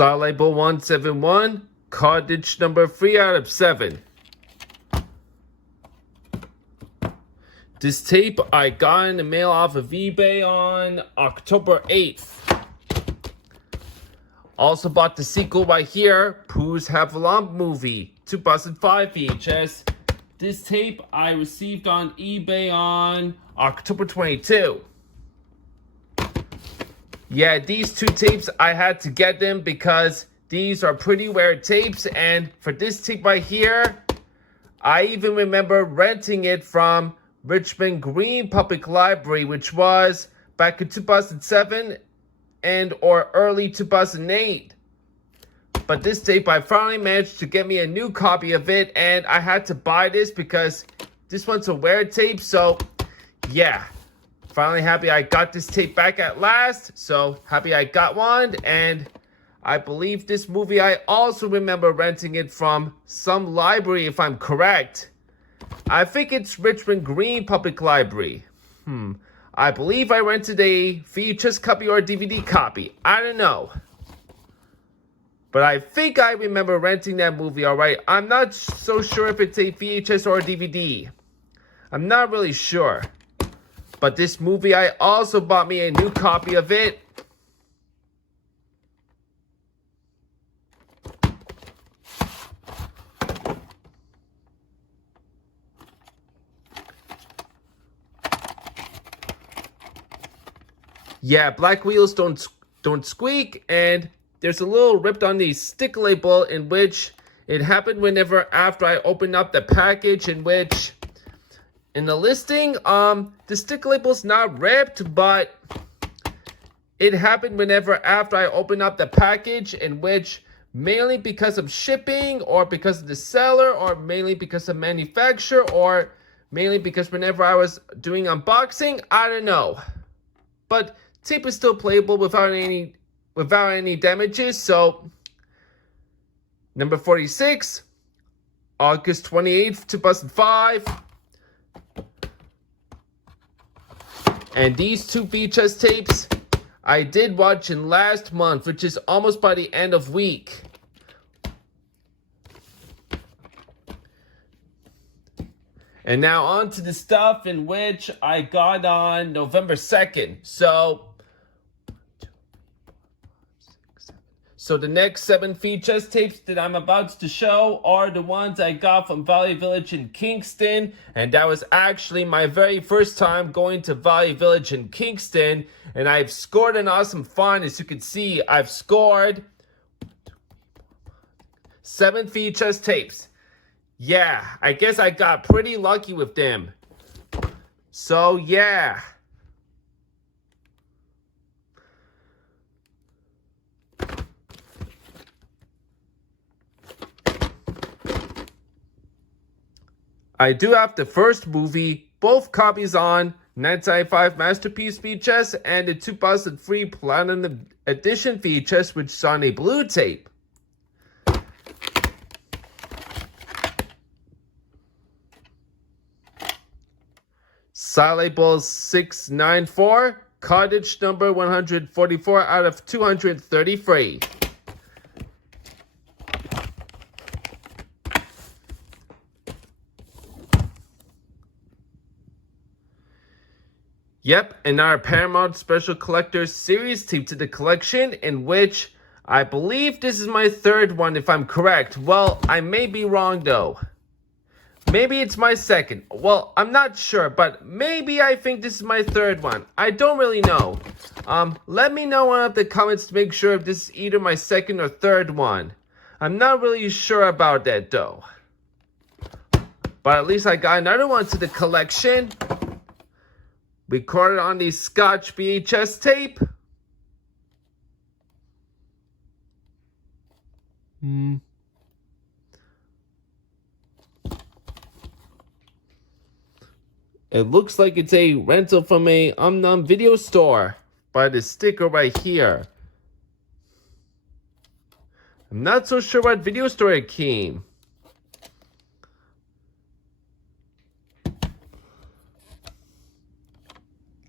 Saw label 171, cartridge number 3 out of 7. This tape I got in the mail off of eBay on October 8th. Also bought the sequel right here, Pooh's Heffalump Movie, 2005 VHS. This tape I received on eBay on October 22. Yeah, these two tapes, I had to get them because these are pretty rare tapes. And for this tape right here, I even remember renting it from Richmond Green Public Library, which was back in 2007 and or early 2008. But this tape, I finally managed to get me a new copy of it, and I had to buy this because this one's a rare tape. So yeah, finally happy I got this tape back at last. So happy I got one. And I believe this movie, I also remember renting it from some library, if I'm correct. I think it's Richmond Green Public Library. I believe I rented a VHS copy or a DVD copy. I don't know. But I think I remember renting that movie, alright? I'm not so sure if it's a VHS or a DVD. I'm not really sure. But this movie, I also bought me a new copy of it. Yeah, black wheels don't squeak, and there's a little ripped on the stick label in which it happened whenever after I opened up the package, in which in the listing, the stick label's not ripped, but it happened whenever after I opened up the package, in which mainly because of shipping or because of the seller or mainly because of manufacturer or mainly because whenever I was doing unboxing, I don't know. But tape is still playable without any damages. So number 46, August 28th, 2005. And these two VHS tapes I did watch in last month, which is almost by the end of week. And now on to the stuff in which I got on November 2nd. So the next 7 VHS tapes that I'm about to show are the ones I got from Value Village in Kingston. And that was actually my very first time going to Value Village in Kingston. And I've scored an awesome find. As you can see, I've scored 7 VHS tapes. Yeah, I guess I got pretty lucky with them. So yeah. I do have the first movie, both copies on 1995 Masterpiece VHS and the 2003 Platinum Edition VHS, which is on a blue tape. Saw label 694, cartridge number 144 out of 233. Yep, another Paramount Special Collectors Series tape to the collection, in which I believe this is my third one, if I'm correct. Well, I may be wrong though. Maybe it's my second. Well, I'm not sure, but maybe I think this is my third one. I don't really know. Let me know in the comments to make sure if this is either my second or third one. I'm not really sure about that though. But at least I got another one to the collection. Recorded on the Scotch VHS tape. It looks like it's a rental from a unknown video store by the sticker right here. I'm not so sure what video store it came.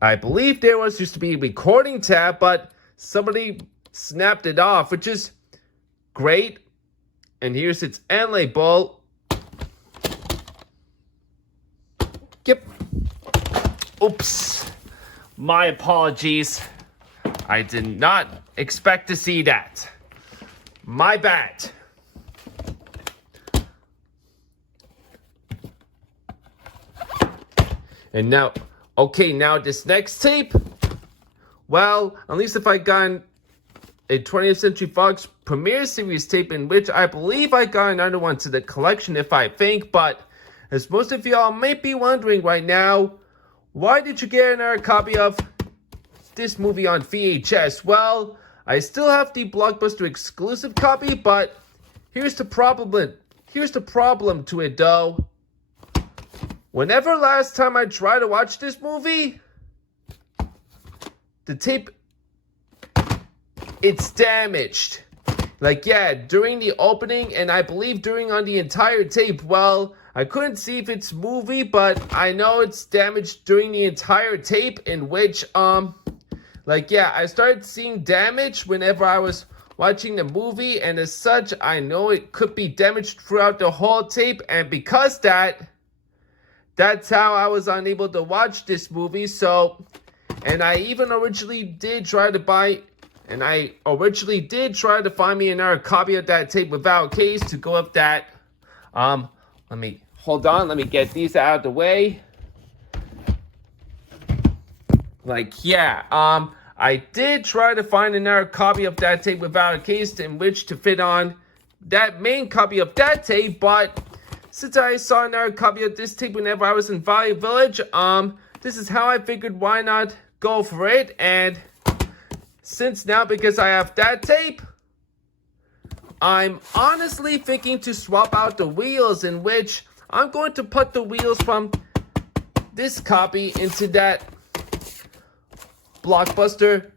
I believe there was used to be a recording tab, but somebody snapped it off, which is Great. And here's its end label. Yep. Oops. My apologies. I did not expect to see that. My bad. And now, okay, now this next tape. Well, at least if I got a 20th Century Fox Premiere Series tape, in which I believe I got another one to the collection, if I think. But as most of y'all may be wondering right now, why did you get another copy of this movie on VHS? Well, I still have the Blockbuster exclusive copy, but here's the problem. Here's the problem to it, though. Whenever last time I tried to watch this movie, the tape, it's damaged. Like, yeah, during the opening, and I believe during on the entire tape, well, I couldn't see if it's movie, but I know it's damaged during the entire tape, in which, like, yeah, I started seeing damage whenever I was watching the movie, and as such, I know it could be damaged throughout the whole tape, and because that's how I was unable to watch this movie. So, and I even originally did try to find me another copy of that tape without case to go with that. Let me get these out of the way. Like, yeah, I did try to find another copy of that tape without a case in which to fit on that main copy of that tape, but since I saw another copy of this tape whenever I was in Valley Village, this is how I figured why not go for it. And since now, because I have that tape, I'm honestly thinking to swap out the wheels, in which I'm going to put the wheels from this copy into that Blockbuster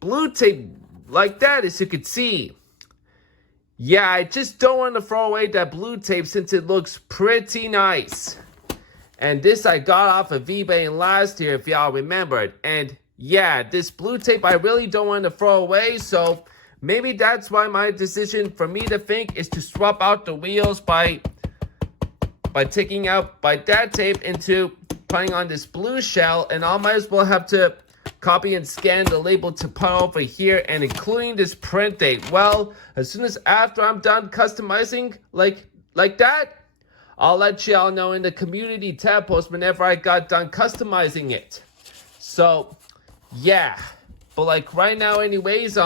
blue tape, like that, as you could see. Yeah, I just don't want to throw away that blue tape since it looks pretty nice. And this I got off of eBay last year, if y'all remembered. And yeah, this blue tape I really don't want to throw away, so maybe that's why my decision for me to think is to swap out the wheels by taking out that tape into putting on this blue shell, and I might as well have to copy and scan the label to put over here, and including this print date. Well, as soon as after I'm done customizing like that, I'll let y'all know in the community tab post whenever I got done customizing it. So yeah, but like right now anyways,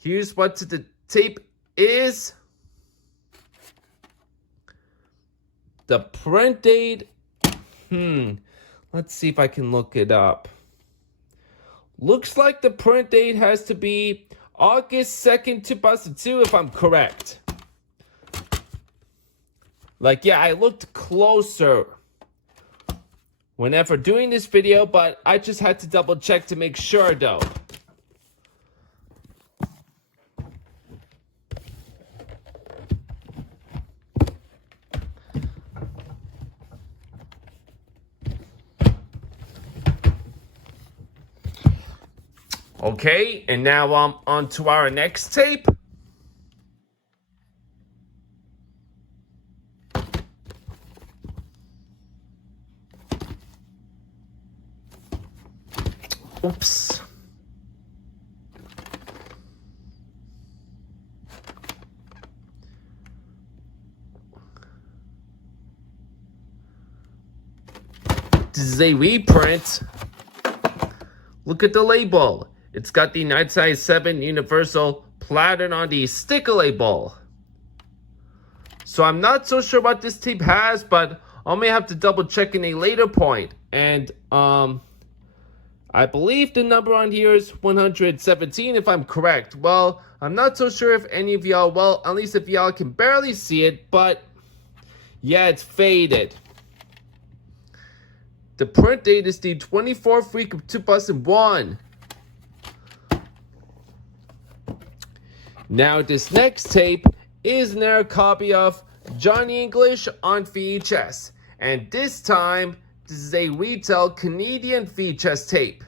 here's what the tape is. The print date, let's see if I can look it up. Looks like the print date has to be August 2nd, 2002, if I'm correct. Like, yeah, I looked closer whenever doing this video, but I just had to double check to make sure, though. Okay, and now on to our next tape. Oops. This is a reprint. Look at the label. It's got the Night Size 7 Universal Platinum on the sticker label. So I'm not so sure what this tape has, but I may have to double check in a later point. And I believe the number on here is 117, if I'm correct. Well, I'm not so sure if any of y'all, well, at least if y'all can barely see it, but yeah, it's faded. The print date is the 24th week of 2001. Now, this next tape is another copy of Johnny English on VHS. And this time, this is a retail Canadian VHS tape.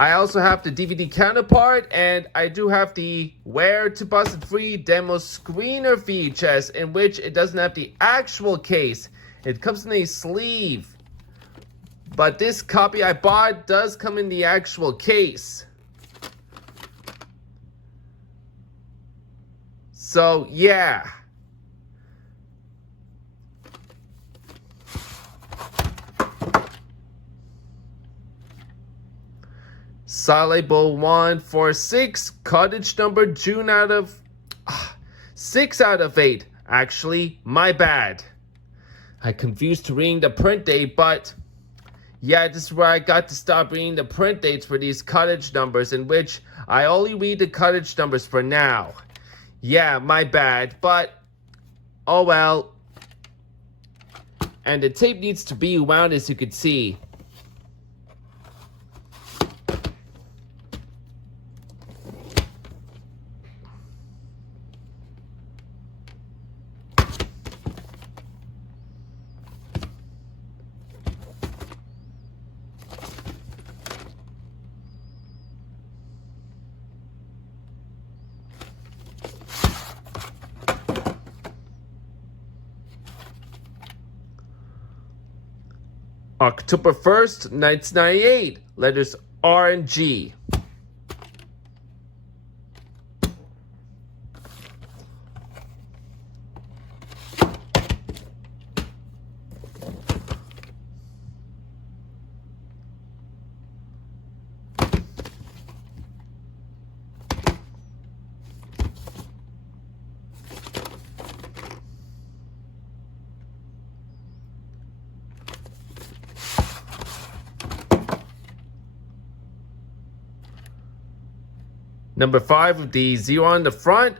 I also have the DVD counterpart, and I do have the Where to Bust It Free demo screener VHS, in which it doesn't have the actual case. It comes in a sleeve. But this copy I bought does come in the actual case. So, yeah. Sale Bowl 146, cottage number June out of 6 out of 8. Actually, my bad. I confused to reading the print date, but yeah, this is where I got to stop reading the print dates for these cottage numbers, in which I only read the cottage numbers for now. Yeah, my bad, but oh well. And the tape needs to be wound, as you can see. October 1st, 1998, letters R and G. Number 5 with the 0 on the front,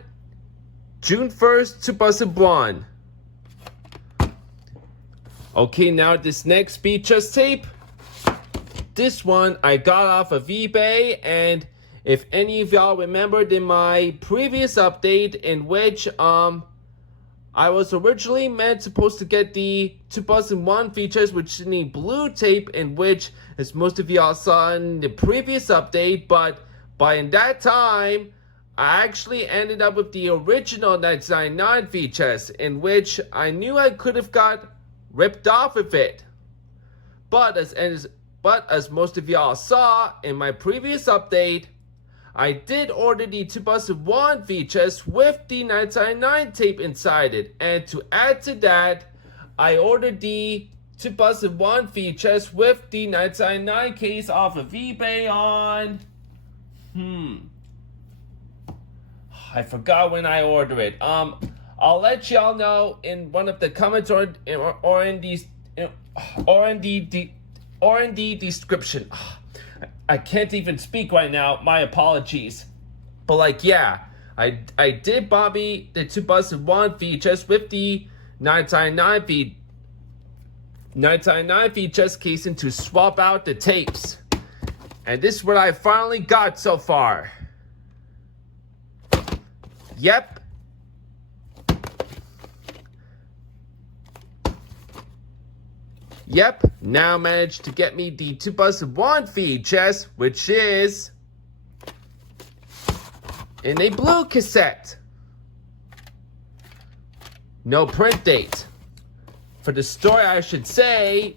June 1st, 2001. Okay, now this next VHS tape. This one I got off of eBay, and if any of y'all remembered in my previous update, in which I was originally supposed to get the 2001 features, which is the blue tape, in which, as most of y'all saw in the previous update, but by in that time, I actually ended up with the original 1999 VHS, in which I knew I could have got ripped off of it. But as most of y'all saw in my previous update, I did order the 2001 VHS with the 1999 tape inside it. And to add to that, I ordered the 2001 VHS with the 1999 case off of eBay on... I forgot when I ordered it. I'll let y'all know in one of the comments or in the description. I can't even speak right now. My apologies. But like, yeah, I did Bobby the 2001 VHS with the 1999 VHS casing to swap out the tapes. And this is what I finally got so far. Yep. Now managed to get me the 2001 VHS, which is in a blue cassette. No print date. For the story, I should say,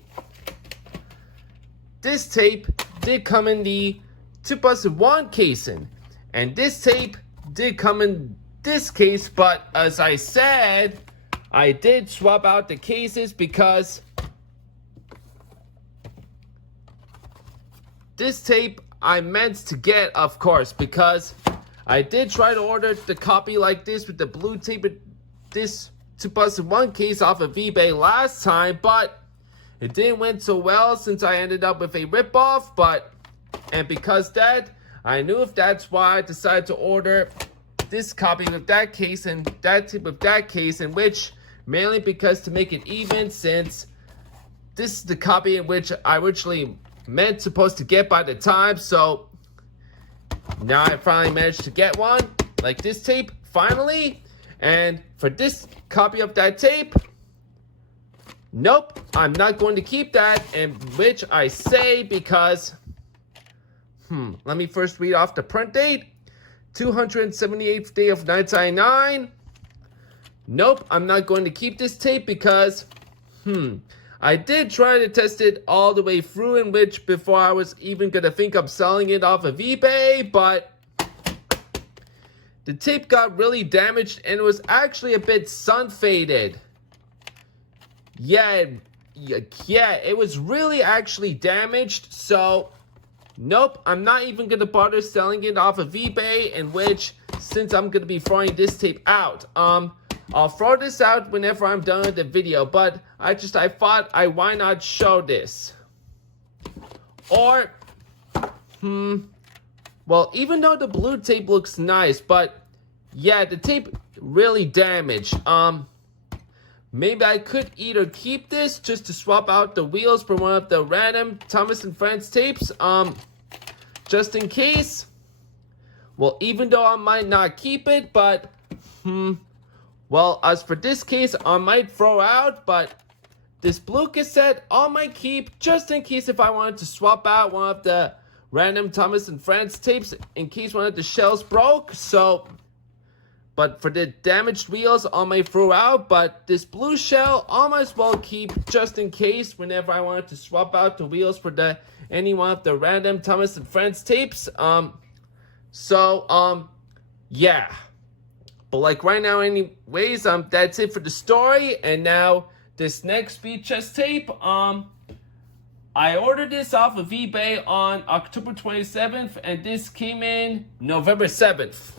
this tape did come in the 2001 casing, and this tape did come in this case, but as I said, I did swap out the cases because this tape I meant to get, of course, because I did try to order the copy like this with the blue tape, this 2001 case off of eBay last time, but it didn't went so well since I ended up with a ripoff, and because that, I knew if that's why I decided to order this copy with that case and that tape with that case, in which, mainly because to make it even, since this is the copy in which I originally supposed to get by the time, so now I finally managed to get one, like this tape, finally, and for this copy of that tape, nope, I'm not going to keep that, and which I say because, Let me first read off the print date. 278th day of 1999. Nope, I'm not going to keep this tape because, I did try to test it all the way through, in which before I was even going to think of selling it off of eBay, but the tape got really damaged and it was actually a bit sun faded. Yeah, it was really actually damaged, so nope, I'm not even going to bother selling it off of eBay, in which, since I'm going to be throwing this tape out, I'll throw this out whenever I'm done with the video, but I thought, why not show this? Or, well, even though the blue tape looks nice, but yeah, the tape really damaged. Maybe I could either keep this just to swap out the wheels for one of the random Thomas and Friends tapes, just in case. Well, even though I might not keep it, but, well, as for this case, I might throw out, but this blue cassette I might keep just in case if I wanted to swap out one of the random Thomas and Friends tapes in case one of the shells broke. So, but for the damaged wheels, I might throw out, but this blue shell I might as well keep just in case whenever I wanted to swap out the wheels for any one of the random Thomas and Friends tapes. Yeah. But like right now anyways, that's it for the story. And now this next VHS tape, I ordered this off of eBay on October 27th and this came in November 7th.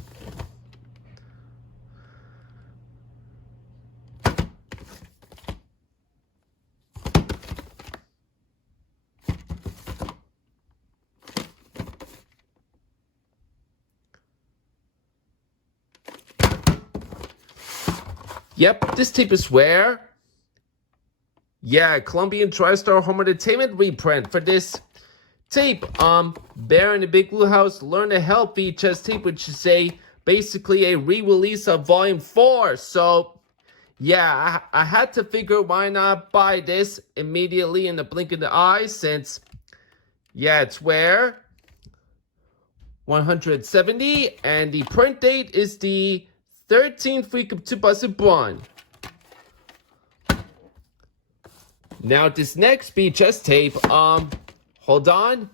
Yep, this tape is rare. Yeah, Colombian TriStar Home Entertainment reprint for this tape. Bear in the Big Blue House Learn to Help VHS tape, which is basically a re-release of Volume 4. So, yeah, I had to figure why not buy this immediately in the blink of the eye, since, yeah, it's rare. 170, and the print date is the 13th week of 2001. Now this next VHS tape, hold on.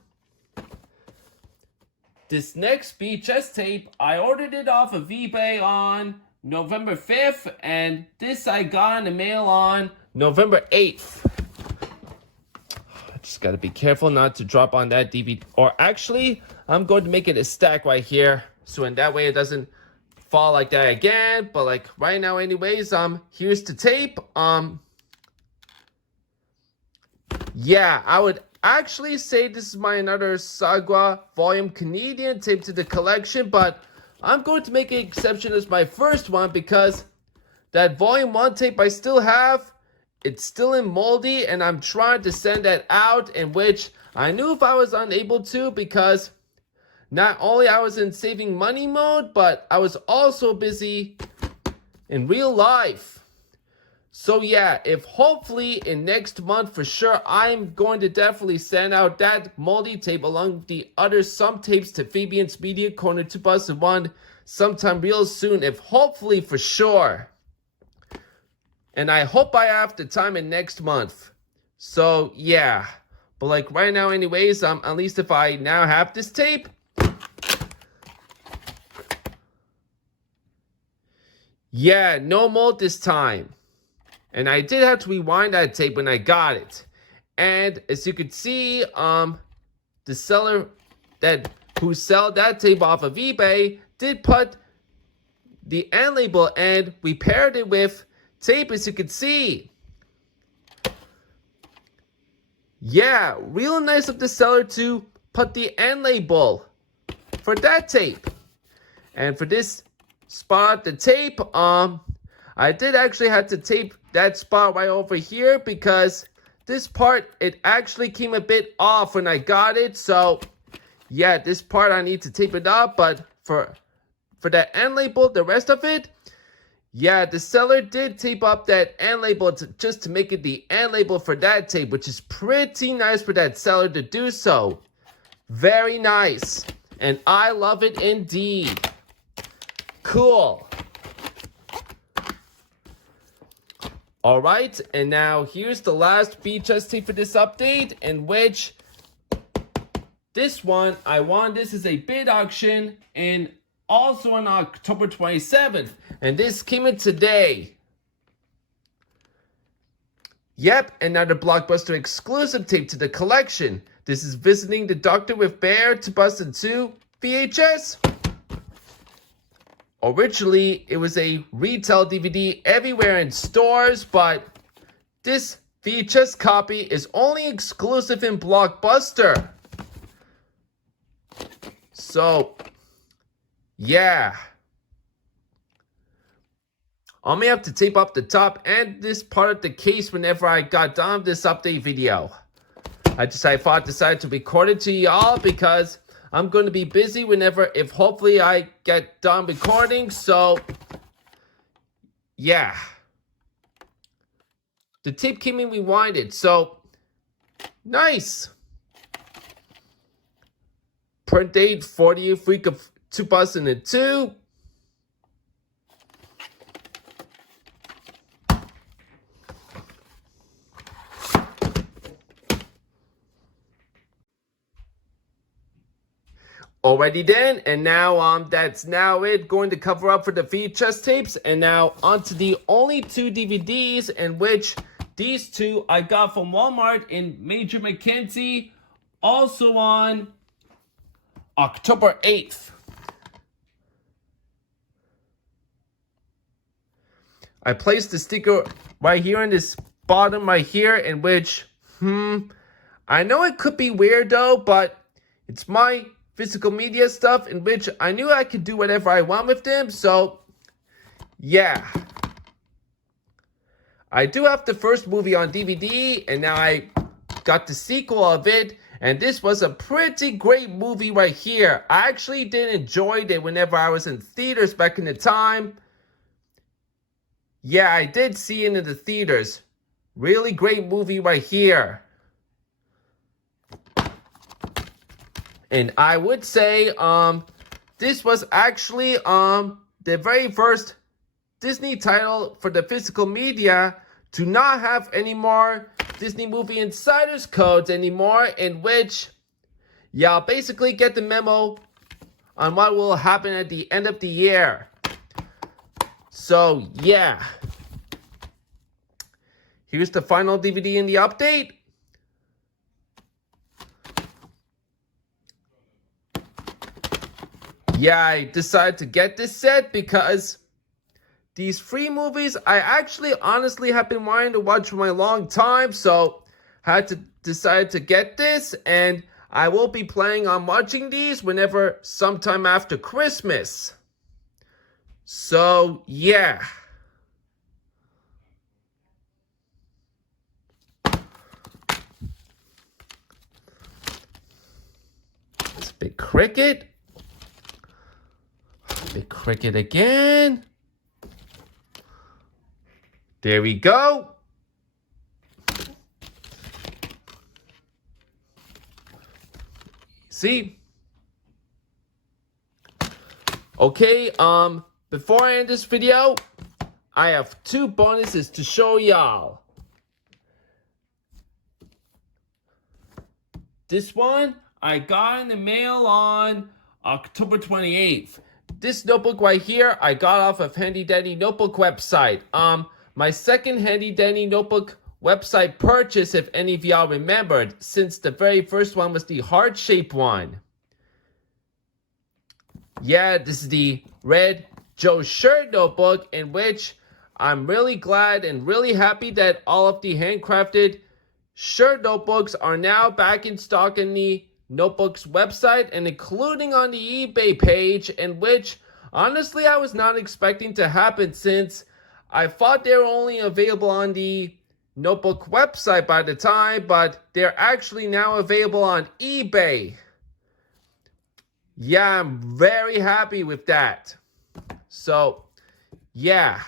This next VHS tape, I ordered it off of eBay on November 5th, and this I got in the mail on November 8th. I just gotta be careful not to drop on that DVD. Or actually, I'm going to make it a stack right here, so in that way it doesn't fall like that again. But like right now anyways, here's the tape. Yeah, I would actually say this is my another Sagua volume Canadian tape to the collection, but I'm going to make an exception as my first one because that volume 1 tape I still have, it's still in moldy, and I'm trying to send that out, in which I knew if I was unable to, because not only I was in saving money mode, but I was also busy in real life. So yeah, if hopefully in next month for sure, I'm going to definitely send out that moldy tape along with the other some tapes to Fabian's Media Corner 2001 sometime real soon, if hopefully for sure. And I hope I have the time in next month. So yeah, but like right now anyways, at least if I now have this tape, yeah, no mold this time. And I did have to rewind that tape when I got it. And as you could see, the seller who sold that tape off of eBay did put the end label and we paired it with tape, as you could see. Yeah, real nice of the seller to put the end label for that tape. And for this spot, the tape, I did actually have to tape that spot right over here because this part, it actually came a bit off when I got it. So yeah, this part I need to tape it up, but for that end label, the rest of it, yeah, the seller did tape up that end label just to make it the end label for that tape, which is pretty nice for that seller to do so. Very nice. And I love it indeed. Cool. Alright, and now here's the last VHS tape for this update, in which this one, I won this as a bid auction, and also on October 27th. And this came in today. Yep, another Blockbuster exclusive tape to the collection. This is Visiting the Doctor with Bear to Busted 2 VHS. Originally, it was a retail DVD everywhere in stores, but this VHS copy is only exclusive in Blockbuster. So, yeah. I may have to tape up the top and this part of the case whenever I got done with this update video. I decided to record it to y'all because I'm going to be busy if hopefully I get done recording. So, yeah. The tape came in rewinded, so nice. Print date 40th week of 2002. Alrighty then, and now that's now it. Going to cover up for the VHS tapes, and now onto the only 2 DVDs, in which these 2 I got from Walmart in Major Mackenzie, also on October 8th. I placed the sticker right here in this bottom right here, in which, I know it could be weird though, but it's my physical media stuff, in which I knew I could do whatever I want with them, so yeah. I do have the first movie on DVD, and now I got the sequel of it, and this was a pretty great movie right here. I actually did enjoy it whenever I was in theaters back in the time. Yeah, I did see it in the theaters. Really great movie right here. And I would say, this was actually, the very first Disney title for the physical media to not have any more Disney Movie Insiders codes anymore, in which y'all basically get the memo on what will happen at the end of the year. So, yeah. Here's the final DVD in the update. Yeah, I decided to get this set because these free movies I actually honestly have been wanting to watch for a long time, so I had to decide to get this, and I will be planning on watching these whenever sometime after Christmas. So, yeah. It's a big cricket. Big cricket again. There we go. See? Okay, before I end this video, I have 2 bonuses to show y'all. This one I got in the mail on October 28th. This notebook right here, I got off of Handy Dandy Notebook website. My second Handy Dandy Notebook website purchase, if any of y'all remembered, since the very first one was the heart-shaped one. Yeah, this is the Red Joe Shirt notebook, in which I'm really glad and really happy that all of the handcrafted shirt notebooks are now back in stock in the Notebooks website, and including on the eBay page, in which honestly I was not expecting to happen, since I thought they were only available on the Notebook website by the time, but they're actually now available on eBay. Yeah, I'm very happy with that. So, yeah,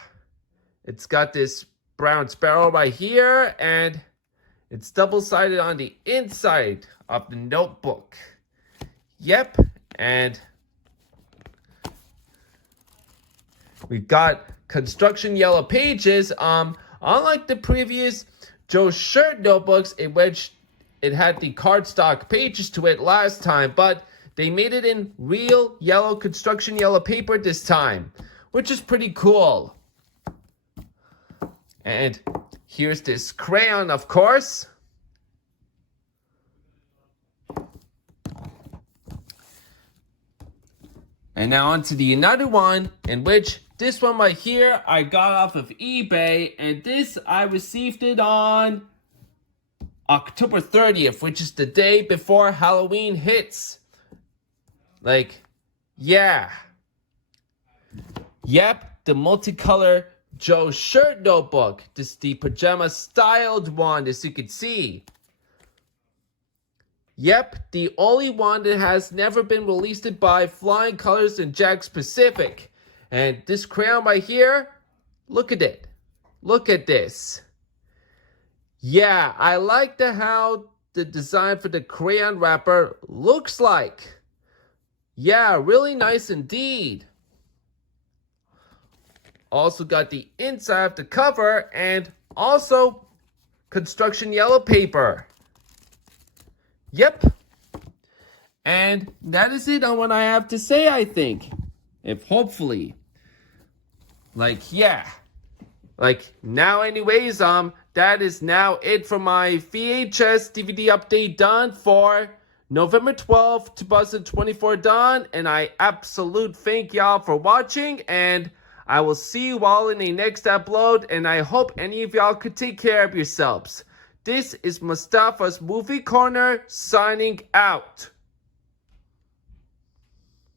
it's got this brown sparrow right here, and it's double-sided on the inside of the notebook. Yep, and we got construction yellow pages. Unlike the previous Joe Shirt notebooks, in which it had the cardstock pages to it last time, but they made it in real yellow construction yellow paper this time, which is pretty cool. And here's this crayon, of course. And now on to the another one, in which this one right here I got off of eBay, and this I received it on October 30th, which is the day before Halloween hits. Like, yeah. Yep, the multicolor Joe Shirt notebook. This is the pajama styled one, as you can see. Yep, the only one that has never been released by Flying Colors and Jakks Pacific. And this crayon right here, look at it. Look at this. Yeah, I like how the design for the crayon wrapper looks like. Yeah, really nice indeed. Also got the inside of the cover and also construction yellow paper. Yep. And that is it on what I have to say, I think. If hopefully. Yeah. Now anyways, that is now it for my VHS DVD update done for November 12th, 2024 done. And I absolute thank y'all for watching. And I will see you all in the next upload. And I hope any of y'all could take care of yourselves. This is Mustafa's Movie Corner signing out.